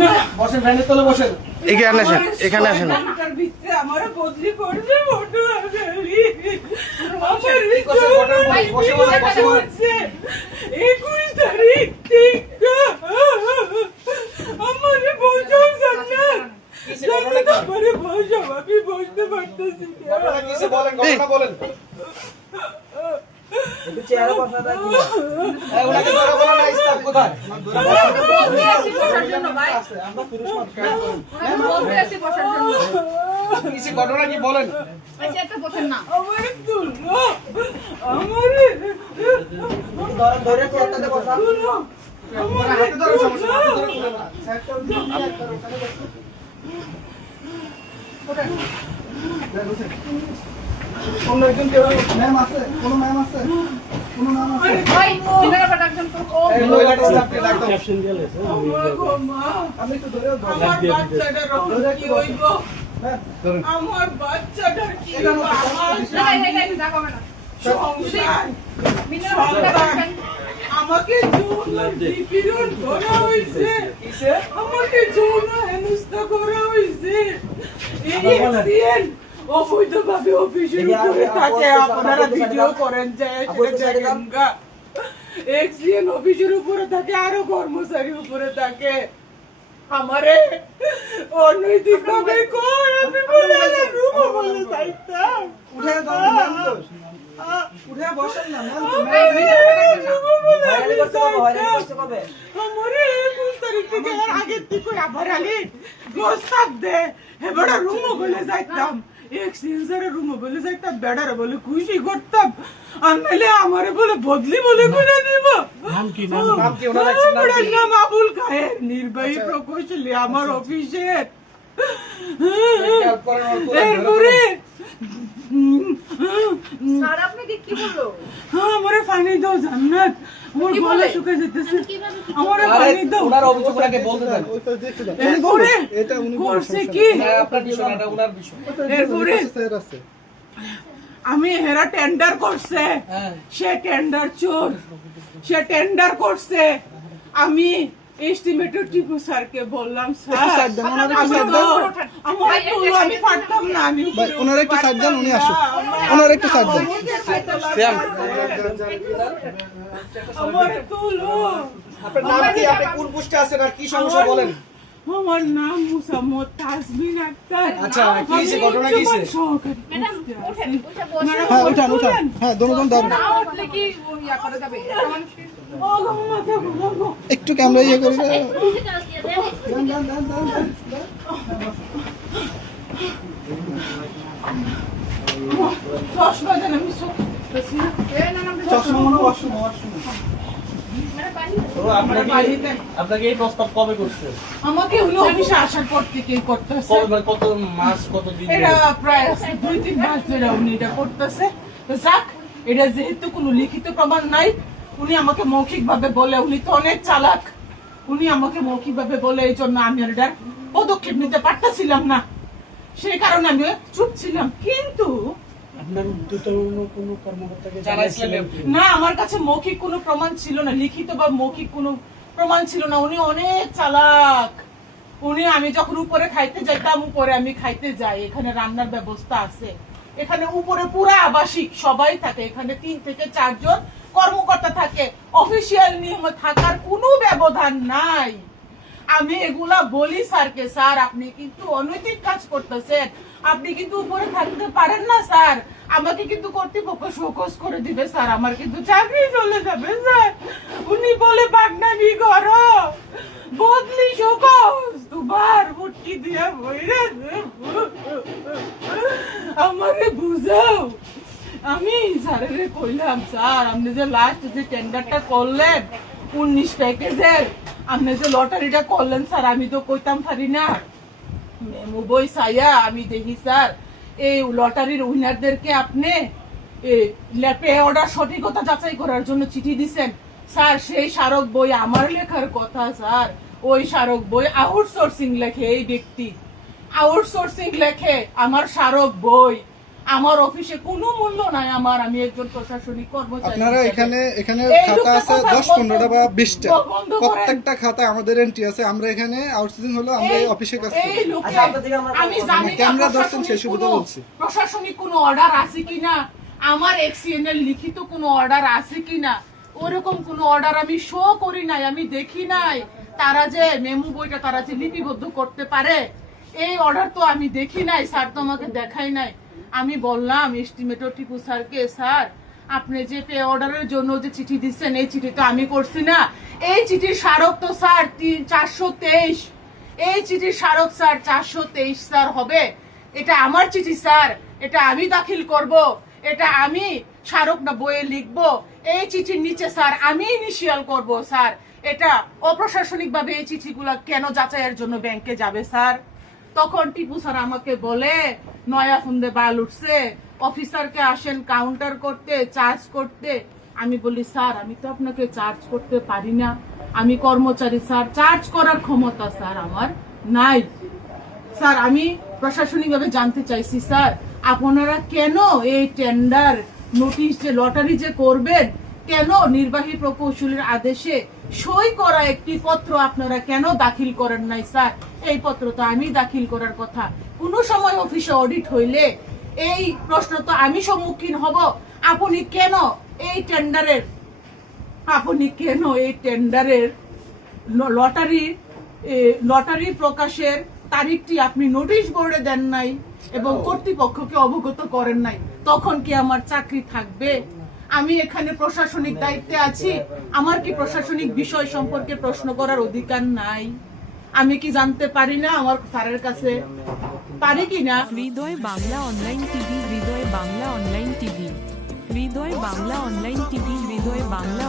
না বসেন, ভ্যানের তলে বসেন। এখানে আসেন, এখানে আসেন। আমার বদলি করবে ফটো আগালি আমার বসে বসে 21 তারিখ ঠিক আমার বলছো জান্নাত আমারে বলছো আমি বুঝতে পারতেছি ঘটনা কিসে বলেন, ঘটনা বলেন। একটু চেহারা বসা দেখি। ওনাকে ধরে বলা না, স্টাফ কোথায়? আমরা পুরুষ মানুষ। কিসে ঘটনা কি বলেন? আমারে তুলো আমারে ধরে ধরে চেহারাতে বসা। আপনার হাতে ধরে সমস্যা, হাতে ধরে তুলে না। একটা দিয়ে একটা ওখানে বসো। অন্য একজন কেউ ম্যাম আছে? কোনো ম্যাম আছে? কোনো ম্যাম আছে? এই মহিলাটা স্টাফকে ডাকতে হবে। আমি একটু ধরে দাও। আমার বাচ্চাটার কি হইব ম্যাম, আমার বাচ্চাটার কি হইব আমার সংসার সন্তান আমাকে যৌন নিপীড়ন করা হয়েছে কিসে? আমাকে যৌন হেনস্থা করা হয়েছে এই এক্সিডেন্ট অবৈধভাবে অফিসের উপরে থাকে আপনারা ভিডিও করেন যায় সেটা দেখেন গা এক্সিডেন্ট অফিসের উপরে থাকে আরো কর্মচারী উপরে থাকে আমারে অনৈতিক ভাবে কই আমি বলে রুমো বলে যাইতাম উঠে দাও ম্যাম তো। উঠে বসেন না ম্যাম তো। হয়রানি করতে কবে? হয়রানি করতে কবে? আমারে 21 তারিখ থেকে এর আগের থেকে আবার আলি প্রস্তাব দে এবারে রুমো বলে যাইতাম এক্সচেঞ্জারে রুমো বলে যাইতাম বেড়ারে বলে খুশি করতাম আর নাহলে আমারে বলে বদলি বলে করে দিব নাম কি ওনার আছে নাম ওনার কি? নাম আবুল খায়ের নির্বাহী প্রকৌশলী আমার অফিসের এরপরে আমারে পানি দাও জান্নাত আমার গলা শুকে যেতেছে আমারে আরে পানি দাও ওনার অভিযোগ ওনাকে বলতে দেন। ওইটা দেখতে দাও। এরপরে এটা উনি করছে কি হ্যাঁ, আপনার বিষয় না, এটা ওনার বিষয়। এরপরে স্যার আছে। আমি হেরা টেন্ডার করছে হ্যাঁ। সে টেন্ডার চোর সে টেন্ডার করছে আমি এস্টিমেটর টিপু স্যারকে বললাম স্যার স্যার দেন, ওনার একটু আমি স্যার তো দেন। আমার তুলো আমি পারতাম না আমি ভাই, ওনার একটু স্যার দেন, উনি আসুক। ওনার একটু স্যার দেন। আমার তুলো আপনার নাম কি? আপনি কোন পোস্টে আছেন আর কি সমস্যা বলেন? আমার নাম মুসাম্মদ তাসমিন আক্তার আচ্ছা, কি হয়েছে? ঘটনা কি হয়েছে? সহকারী হ্যাঁ উঠান উঠান। হ্যাঁ দোনোজন ধরেন। ও মাথা ঘুরাবো একটু ক্যামেরা ইয়ে করে দেন, দেন, দেন, দেন, দেন। চশমা দেন আমি চশমা মনে ওয়াশরুম ওয়াশরুম। আপনাকে এই প্রস্তাব কবে করছে? আমাকে উনি অফিসে আসার পর থেকেই করতেছে কত মাস, কত দিন? এটা প্রায় 2-3 মাস ধরে উনি এটা করতেছে তো যাক এটা যেহেতু কোনো লিখিত প্রমাণ নাই উনি আমাকে মৌখিক ভাবে বলে উনি তো অনেক চালাক উনি আমাকে মৌখিক ভাবে বলে এই জন্য আমি আর এটার পদক্ষেপ নিতে পারতেছিলাম না সেই কারণে আমি চুপ ছিলাম কিন্তু আপনার উদ্যতন কোনো কর্মকর্তাকে জানাইছিলেন? না আমার কাছে মৌখিক কোনো প্রমাণ ছিল না লিখিত বা মৌখিক কোনো প্রমাণ ছিল না উনি অনেক চালাক উনি আমি যখন উপরে খাইতে যাইতাম উপরে আমি খাইতে যাই এখানে রান্নার ব্যবস্থা আছে এখানে উপরে পুরো আবাসিক সবাই থাকে এখানে 3 থেকে 4 জন কর্মকর্তা থাকে অফিসিয়াল নিয়ম থাকার কোনো ব্যবধান নাই আমি এগুলা বলি স্যারকে স্যার আপনি কিন্তু অনৈতিক কাজ করতেছেন আপনি কিন্তু উপরে থাকতে পারেন না স্যার আমাকে কিন্তু কর্তৃপক্ষ শোকজ করে দিবে স্যার আমার কিন্তু চাকরি চলে যাবে স্যার উনি বলে বাগনামি করো বদলি শোকজ দুবার মুটকি দিয়ে বইরে আমারে বুঝাও আমি স্যারের কইলাম স্যার আপনি যে লাস্ট যে টেন্ডারটা করলেন 19 প্যাকেজের আপনি যে লটারিটা করলেন স্যার আমি তো কইতাম পারি না মেমো বই সাইয়া আমি দেখি স্যার এই লটারির উইনারদেরকে আপনি ল্যাপে অর্ডার সঠিকতা যাচাই করার জন্য চিঠি দিছেন স্যার সেই স্মারক বই আমার লেখার কথা স্যার ওই স্মারক বই আউটসোর্সিং লেখে এই ব্যক্তি আউটসোর্সিং লেখে আমার স্মারক বই আমার অফিসে কোনো মূল্য নাই আমার, আমি একজন প্রশাসনিক কর্মচারী আপনারা হিসেবে। এখানে এই খাতা লোকটা আছে কথা 10-15টা বা 20টা, বন্ধ করেন। প্রত্যেকটা খাতা আমাদের এন্ট্রি আছে। আমরা এখানে আউটসোর্সিং হলো, আমরা এই অফিসে কাজ করি। এই লোকে আচ্ছা, আপনার দিকে আমরা- আমি জানি না ক্যামেরা ধরছেন প্রশাসনিক সেই সুবিধা কোনো- বলছি। প্রশাসনিক কোনো অর্ডার আছে কিনা, আমার এক্সিএন এর লিখিত কোনো অর্ডার আছে কিনা, ওরকম কোনো অর্ডার আমি শো করি নাই, আমি দেখি নাই। তারা যে মেমো বইটা তারা যে লিপিবদ্ধ করতে পারে, এই অর্ডার তো আমি দেখি নাই স্যার, তো আমাকে দেখাই নাই। আমি বললাম এস্টিমেটর টিপু স্যারকে, স্যার আপনি যে পে অর্ডারের জন্য যে চিঠি দিচ্ছেন, এই চিঠি তো আমি করছি না, এই চিঠির স্মারক তো স্যার 423, এই চিঠির স্মারক স্যার 423 স্যার হবে, এটা আমার চিঠি স্যার, এটা আমি দাখিল করব, এটা আমি স্মারক না বইয়ে লিখবো, এই চিঠির নিচে স্যার আমি ইনিশিয়াল করব স্যার, এটা অপ্রশাসনিক ভাবে এই চিঠিগুলো কেন যাচাইয়ের জন্য ব্যাংকে যাবে স্যার? তখন টিপু স্যার আমাকে বলে, নয়া ফুন্দে বাল উঠছে, অফিসারকে আসেন কাউন্টার করতে, চার্জ করতে। আমি বলি স্যার আমি তো আপনাকে চার্জ করতে পারি না, আমি কর্মচারী স্যার, চার্জ করার ক্ষমতা স্যার আমার নাই। স্যার আমি প্রশাসনিকভাবে জানতে চাইছি স্যার, আপনারা কেন এই টেন্ডার নোটিশ যে লটারি যে করবেন, কেন নির্বাহী প্রকৌশলীর আদেশে সই করা একটি পত্র আপনারা কেন দাখিল করেন নাই স্যার? এই পত্র তো আমি দাখিল করার কথা। কোনো সময় অফিসে অডিট হইলে এই প্রশ্ন তো আমি সম্মুখীন হব, আপনি কেন এই টেন্ডারের লটারি প্রকাশের তারিখটি আপনি নোটিশ বোর্ডে দেন নাই এবং কর্তৃপক্ষকে অবগত করেন নাই, তখন কি আমার চাকরি থাকবে? আমি এখানে প্রশাসনিক দায়িত্বে আছি, আমার কি প্রশাসনিক বিষয় সম্পর্কে প্রশ্ন করার অধিকার নাই? আমি কি জানতে পারি না আমার স্যারের কাছে? পারি কি না? হৃদয় বাংলা অনলাইন টিভি, হৃদয় বাংলা অনলাইন টিভি, হৃদয় বাংলা অনলাইন টিভি, হৃদয় বাংলা